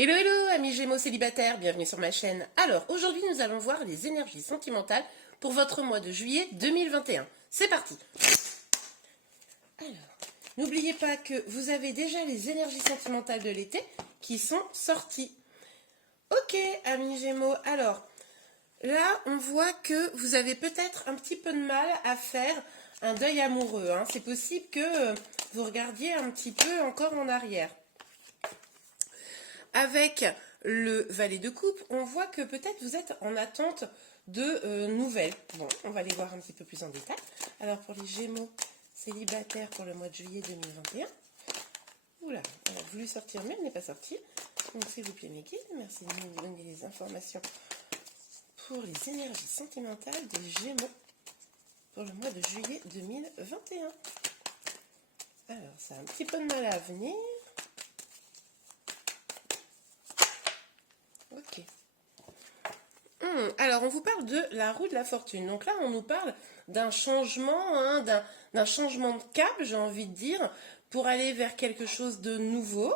Hello hello amis Gémeaux célibataires, bienvenue sur ma chaîne. Alors aujourd'hui nous allons voir les énergies sentimentales pour votre mois de juillet 2021. C'est parti. Alors, n'oubliez pas que vous avez déjà les énergies sentimentales de l'été qui sont sorties. Ok amis Gémeaux, alors là on voit que vous avez peut-être un petit peu de mal à faire un deuil amoureux. C'est possible que vous regardiez un petit peu encore en arrière. Avec le valet de coupe, on voit que peut-être vous êtes en attente de nouvelles. Bon, on va les voir un petit peu plus en détail. Alors pour les Gémeaux célibataires pour le mois de juillet 2021. Oula, on a voulu sortir mais elle n'est pas sortie. Donc s'il vous plaît mes guides, merci de nous donner les informations pour les énergies sentimentales des Gémeaux pour le mois de juillet 2021. Alors ça a un petit peu de mal à venir. Ok. Alors, on vous parle de la roue de la fortune. Donc là, on nous parle d'un changement, d'un changement de cap, j'ai envie de dire, pour aller vers quelque chose de nouveau.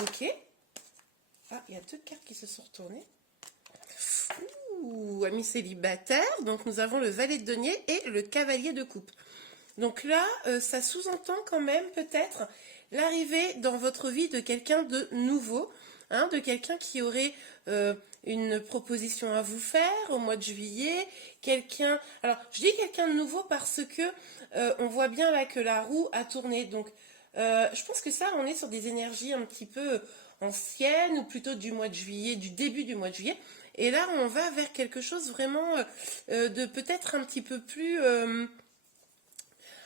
Ok. Ah, il y a deux cartes qui se sont retournées. Ouh, amis célibataires. Donc, nous avons le valet de denier et le cavalier de coupe. Donc là, ça sous-entend quand même peut-être l'arrivée dans votre vie de quelqu'un de nouveau, de quelqu'un qui aurait une proposition à vous faire au mois de juillet, quelqu'un... Alors, je dis quelqu'un de nouveau parce que on voit bien là que la roue a tourné, donc je pense que ça, on est sur des énergies un petit peu anciennes, ou plutôt du mois de juillet, du début du mois de juillet, et là, on va vers quelque chose vraiment de peut-être un petit peu plus...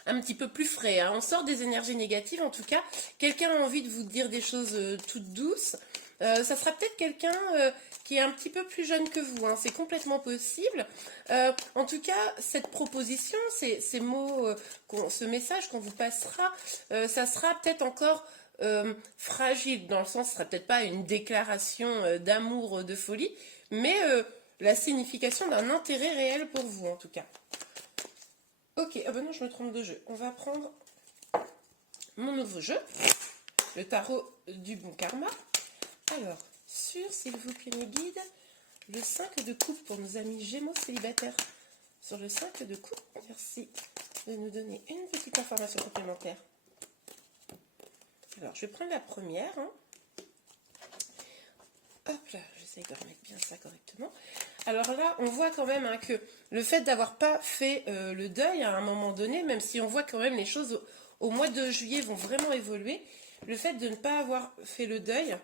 un petit peu plus frais. On sort des énergies négatives, en tout cas. Quelqu'un a envie de vous dire des choses toutes douces. Ça sera peut-être quelqu'un qui est un petit peu plus jeune que vous. C'est complètement possible. En tout cas, cette proposition, ces mots, ce message qu'on vous passera, ça sera peut-être encore fragile, dans le sens, ce sera peut-être pas une déclaration d'amour, de folie, mais la signification d'un intérêt réel pour vous, en tout cas. Ok, ah ben non, je me trompe de jeu. On va prendre mon nouveau jeu, le tarot du bon karma. Alors, s'il vous plaît, mes guides, le 5 de coupe pour nos amis Gémeaux célibataires. Sur le 5 de coupe, merci de nous donner une petite information complémentaire. Alors, je vais prendre la première. Hop là, j'essaye de remettre bien ça correctement. Alors là, on voit quand même que le fait d'avoir pas fait le deuil à un moment donné, même si on voit quand même les choses au mois de juillet vont vraiment évoluer, le fait de ne pas avoir fait le deuil,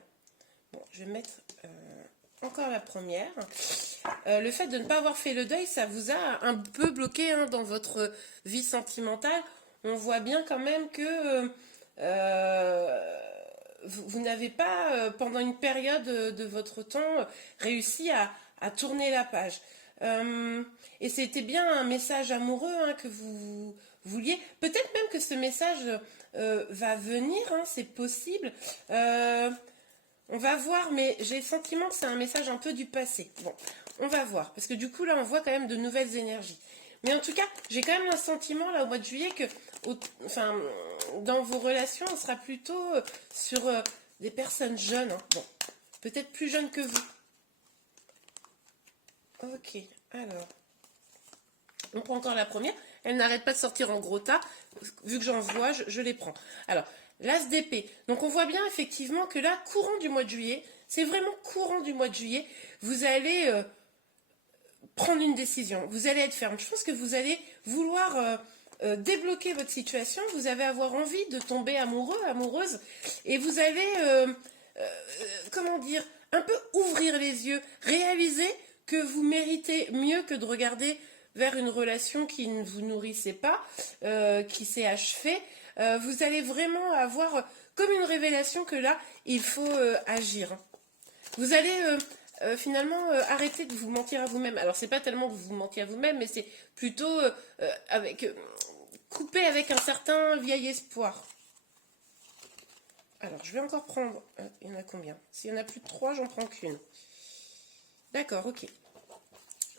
bon, je vais mettre encore la première, le fait de ne pas avoir fait le deuil, ça vous a un peu bloqué dans votre vie sentimentale. On voit bien quand même que... vous n'avez pas, pendant une période de votre temps, réussi à tourner la page. Et c'était bien un message amoureux que vous vouliez. Peut-être même que ce message va venir, c'est possible. On va voir, mais j'ai le sentiment que c'est un message un peu du passé. Bon, on va voir, parce que du coup, là, on voit quand même de nouvelles énergies. Mais en tout cas, j'ai quand même un sentiment, là, au mois de juillet, que dans vos relations, on sera plutôt sur des personnes jeunes. Bon, peut-être plus jeunes que vous. Ok, alors, on prend encore la première. Elle n'arrête pas de sortir en gros tas. Vu que j'en vois, je les prends. Alors, l'as d'épée. Donc, on voit bien effectivement que là, courant du mois de juillet, c'est vraiment courant du mois de juillet, vous allez prendre une décision. Vous allez être ferme. Je pense que vous allez vouloir débloquer votre situation. Vous allez avoir envie de tomber amoureux, amoureuse. Et vous allez, comment dire, un peu ouvrir les yeux. Réaliser que vous méritez mieux que de regarder vers une relation qui ne vous nourrissait pas, qui s'est achevée. Vous allez vraiment avoir comme une révélation que là, il faut agir. Vous allez finalement arrêter de vous mentir à vous-même. Alors, c'est pas tellement que vous vous mentiez à vous-même, mais c'est plutôt couper avec un certain vieil espoir. Alors, je vais encore prendre... il y en a combien? S'il y en a plus de 3, j'en prends qu'une. D'accord, ok.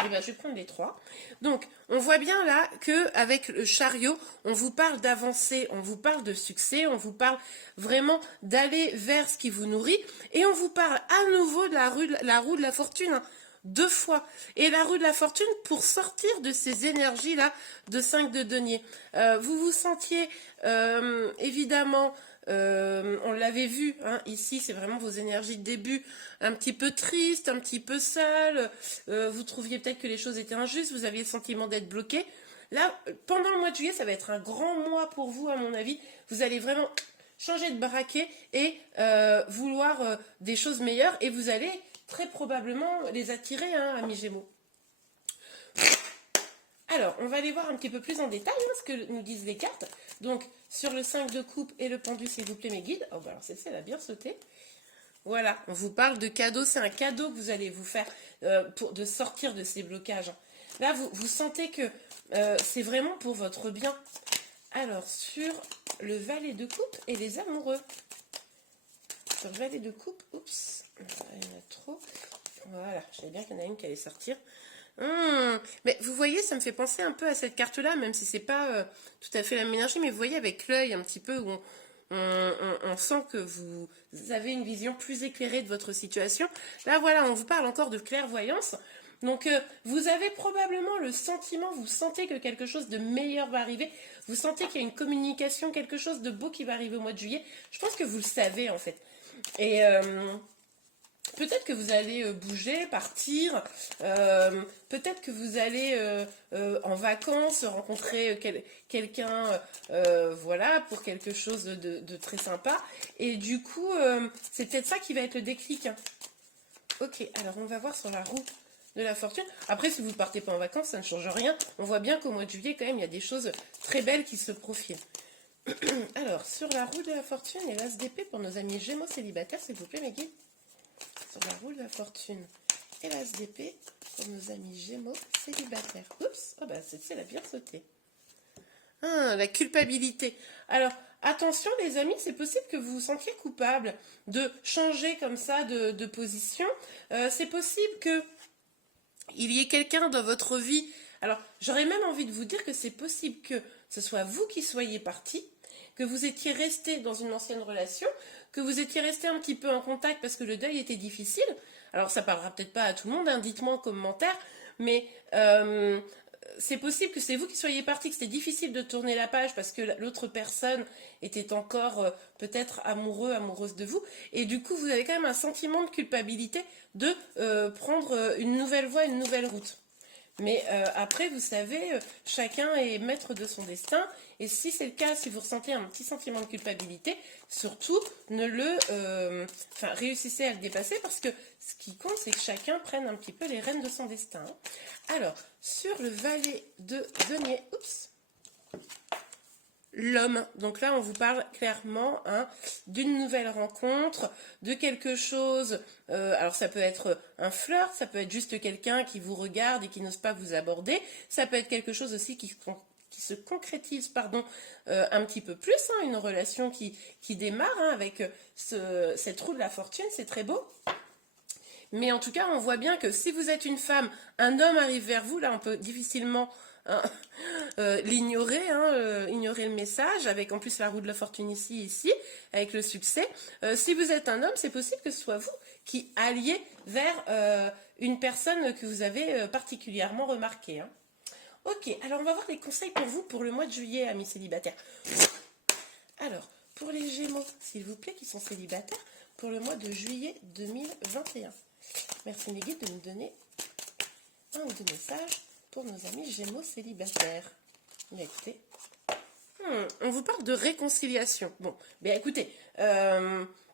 Eh ben, je vais prendre les 3. Donc, on voit bien là qu'avec le chariot, on vous parle d'avancer, on vous parle de succès, on vous parle vraiment d'aller vers ce qui vous nourrit. Et on vous parle à nouveau de la roue de la fortune, hein, 2 fois. Et la roue de la fortune pour sortir de ces énergies-là de 5 de denier. Vous vous sentiez évidemment... on l'avait vu, hein, ici c'est vraiment vos énergies de début, un petit peu triste, un petit peu seul, vous trouviez peut-être que les choses étaient injustes, vous aviez le sentiment d'être bloqué. Là, pendant le mois de juillet, ça va être un grand mois pour vous à mon avis, vous allez vraiment changer de braquet et vouloir des choses meilleures et vous allez très probablement les attirer, hein, amis Gémeaux. Alors, on va aller voir un petit peu plus en détail hein, ce que nous disent les cartes. Donc, sur le 5 de coupe et le pendu, s'il vous plaît, mes guides. Oh, bah alors, celle-ci, elle a bien sauté. Voilà, on vous parle de cadeau. C'est un cadeau que vous allez vous faire de sortir de ces blocages. Là, vous sentez que c'est vraiment pour votre bien. Alors, sur le valet de coupe et les amoureux. Sur le valet de coupe, oups, il y en a trop. Voilà, je savais bien qu'il y en a une qui allait sortir. Mais vous voyez, ça me fait penser un peu à cette carte-là, même si c'est pas tout à fait la même énergie, mais vous voyez avec l'œil un petit peu où on sent que vous avez une vision plus éclairée de votre situation. Là, voilà, on vous parle encore de clairvoyance. Donc, vous avez probablement le sentiment, vous sentez que quelque chose de meilleur va arriver. Vous sentez qu'il y a une communication, quelque chose de beau qui va arriver au mois de juillet. Je pense que vous le savez, en fait. Et... peut-être que vous allez bouger, partir, peut-être que vous allez en vacances rencontrer quelqu'un, voilà, pour quelque chose de très sympa. Et du coup, c'est peut-être ça qui va être le déclic. Hein. Ok, alors on va voir sur la roue de la fortune. Après, si vous ne partez pas en vacances, ça ne change rien. On voit bien qu'au mois de juillet, quand même, il y a des choses très belles qui se profilent. Alors, sur la roue de la fortune et l'as d'épée pour nos amis Gémeaux célibataires, s'il vous plaît, mes guides. Sur la roue de la fortune et l'as d'épée pour nos amis Gémeaux célibataires. Oups, oh bah celle-ci elle a bien sauté. Ah, la culpabilité. Alors, attention les amis, c'est possible que vous vous sentiez coupable de changer comme ça de position. C'est possible que il y ait quelqu'un dans votre vie. Alors, j'aurais même envie de vous dire que c'est possible que ce soit vous qui soyez parti, que vous étiez resté dans une ancienne relation, que vous étiez resté un petit peu en contact parce que le deuil était difficile. Alors, ça parlera peut-être pas à tout le monde, hein, dites-moi en commentaire, mais c'est possible que c'est vous qui soyez parti, que c'était difficile de tourner la page parce que l'autre personne était encore peut-être amoureuse de vous, et du coup, vous avez quand même un sentiment de culpabilité de prendre une nouvelle voie, une nouvelle route. Mais après, vous savez, chacun est maître de son destin. Et si c'est le cas, si vous ressentez un petit sentiment de culpabilité, surtout, réussissez à le dépasser parce que ce qui compte, c'est que chacun prenne un petit peu les rênes de son destin. Alors, sur le valet de denier, oups, l'homme. Donc là, on vous parle clairement hein, d'une nouvelle rencontre, de quelque chose. Alors ça peut être un flirt, ça peut être juste quelqu'un qui vous regarde et qui n'ose pas vous aborder. Ça peut être quelque chose aussi qui se concrétise, un petit peu plus. Hein, une relation qui démarre hein, avec cette roue de la fortune, c'est très beau. Mais en tout cas, on voit bien que si vous êtes une femme, un homme arrive vers vous, là on peut difficilement l'ignorer, hein, ignorer le message, avec en plus la roue de la fortune ici, avec le succès. Si vous êtes un homme, c'est possible que ce soit vous qui alliez vers une personne que vous avez particulièrement remarquée. Hein. Ok, alors on va voir les conseils pour vous pour le mois de juillet, amis célibataires. Alors, pour les Gémeaux, s'il vous plaît, qui sont célibataires, pour le mois de juillet 2021. Merci mes guides de nous donner un ou deux messages pour nos amis Gémeaux célibataires. Écoutez, on vous parle de réconciliation. Bon, bien écoutez,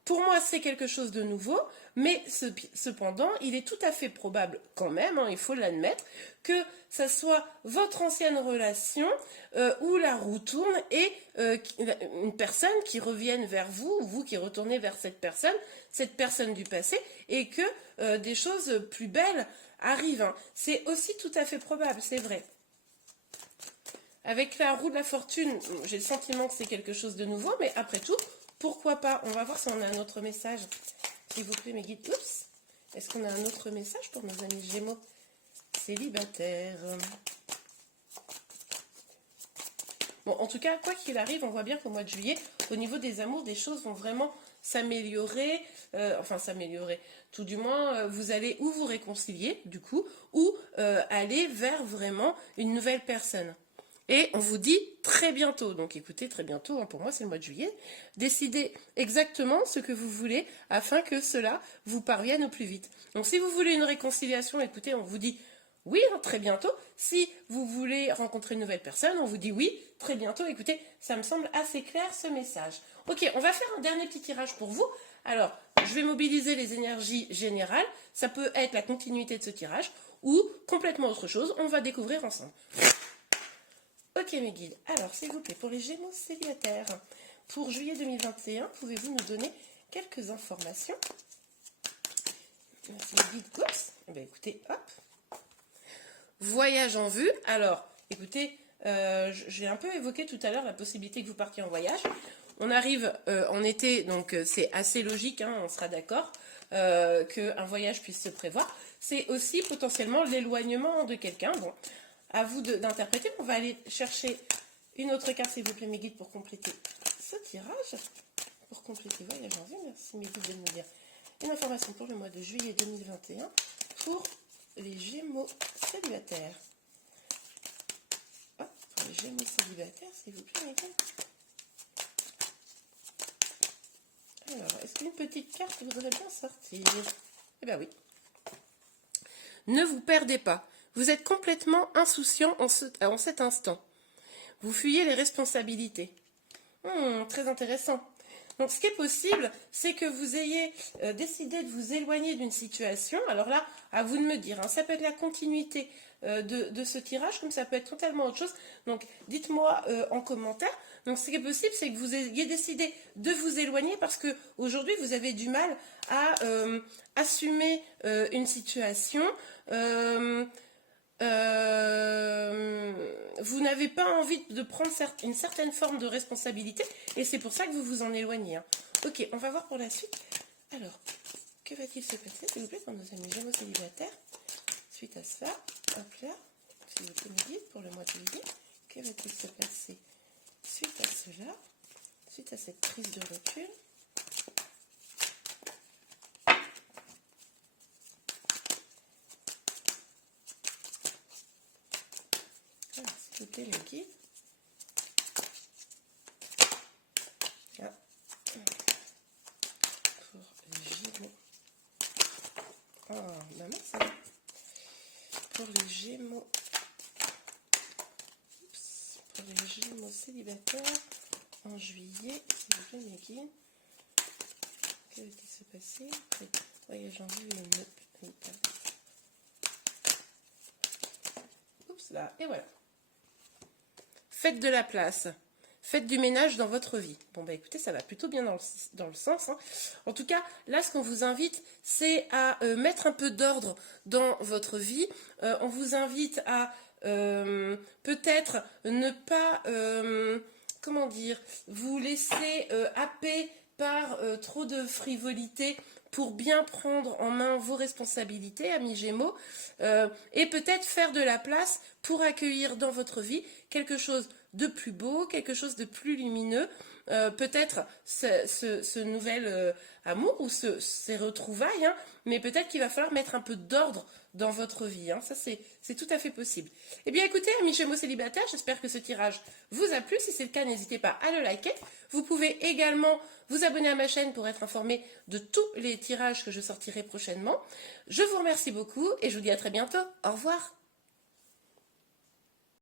pour moi c'est quelque chose de nouveau, mais cependant, il est tout à fait probable quand même, hein, il faut l'admettre, que ça soit votre ancienne relation où la roue tourne et une personne qui revienne vers vous, ou vous qui retournez vers cette personne du passé, et que des choses plus belles arrivent. Hein. C'est aussi tout à fait probable, c'est vrai. Avec la roue de la fortune, j'ai le sentiment que c'est quelque chose de nouveau, mais après tout, pourquoi pas? On va voir si on a un autre message. S'il vous plaît, mes guides. Oups! Est-ce qu'on a un autre message pour nos amis Gémeaux célibataire. Bon, en tout cas, quoi qu'il arrive, on voit bien qu'au mois de juillet, au niveau des amours, des choses vont vraiment s'améliorer, tout du moins, vous allez ou vous réconcilier, du coup, ou aller vers vraiment une nouvelle personne. Et on vous dit très bientôt, donc écoutez, très bientôt, hein, pour moi c'est le mois de juillet, décidez exactement ce que vous voulez afin que cela vous parvienne au plus vite. Donc si vous voulez une réconciliation, écoutez, on vous dit oui, hein, très bientôt. Si vous voulez rencontrer une nouvelle personne, on vous dit oui, très bientôt. Écoutez, ça me semble assez clair ce message. Ok, on va faire un dernier petit tirage pour vous. Alors, je vais mobiliser les énergies générales. Ça peut être la continuité de ce tirage ou complètement autre chose. On va découvrir ensemble. Ok mes guides, alors s'il vous plaît, pour les Gémeaux célibataires, pour juillet 2021, pouvez-vous nous donner quelques informations? Merci mes guides, oups, eh bien, écoutez, hop. Voyage en vue, alors écoutez, j'ai un peu évoqué tout à l'heure la possibilité que vous partiez en voyage. On arrive en été, donc c'est assez logique, hein, on sera d'accord, qu'un voyage puisse se prévoir. C'est aussi potentiellement l'éloignement de quelqu'un, bon. À vous d'interpréter. On va aller chercher une autre carte, s'il vous plaît, mes guides, pour compléter ce tirage. Pour compléter voyage en vue, merci mes guides de me dire une information pour le mois de juillet 2021 pour les Gémeaux célibataires. Hop, pour les Gémeaux célibataires, s'il vous plaît, mes guides. Alors, est-ce qu'une petite carte voudrait bien sortir? Eh bien oui. Ne vous perdez pas. Vous êtes complètement insouciant en cet instant. Vous fuyez les responsabilités. Très intéressant. Donc, ce qui est possible, c'est que vous ayez décidé de vous éloigner d'une situation. Alors là, à vous de me dire, hein, ça peut être la continuité de ce tirage, comme ça peut être totalement autre chose. Donc, dites-moi en commentaire. Donc, ce qui est possible, c'est que vous ayez décidé de vous éloigner parce que aujourd'hui, vous avez du mal à assumer une situation. Vous n'avez pas envie de prendre une certaine forme de responsabilité et c'est pour ça que vous vous en éloignez. Hein. Ok, on va voir pour la suite. Alors, que va-t-il se passer, s'il vous plaît, pour nos amis Gémeaux célibataires suite à ça? Hop là, s'il vous plaît, me dites pour le mois de juillet. Que va-t-il se passer suite à cela, suite à cette prise de recul? S'il vous plaît, les guides. Là. Pour les Gémeaux. Oh, maman, ça va. Pour les Gémeaux. Oups. Pour les Gémeaux célibataires en juillet, s'il vous plaît, les guides. Que va-t-il se passer? Voyage en vue et une. Oups, là. Et voilà. Faites de la place, faites du ménage dans votre vie. Bon, bah écoutez, ça va plutôt bien dans le sens. Hein. En tout cas, là, ce qu'on vous invite, c'est à mettre un peu d'ordre dans votre vie. On vous invite à peut-être ne pas, comment dire, vous laisser happer par trop de frivolité pour bien prendre en main vos responsabilités, amis Gémeaux, et peut-être faire de la place pour accueillir dans votre vie quelque chose de plus beau, quelque chose de plus lumineux, peut-être ce nouvel amour ou ces retrouvailles, hein, mais peut-être qu'il va falloir mettre un peu d'ordre dans votre vie. Hein. Ça, c'est tout à fait possible. Eh bien, écoutez, amis Gémeaux célibataires, j'espère que ce tirage vous a plu. Si c'est le cas, n'hésitez pas à le liker. Vous pouvez également vous abonner à ma chaîne pour être informé de tous les tirages que je sortirai prochainement. Je vous remercie beaucoup et je vous dis à très bientôt. Au revoir.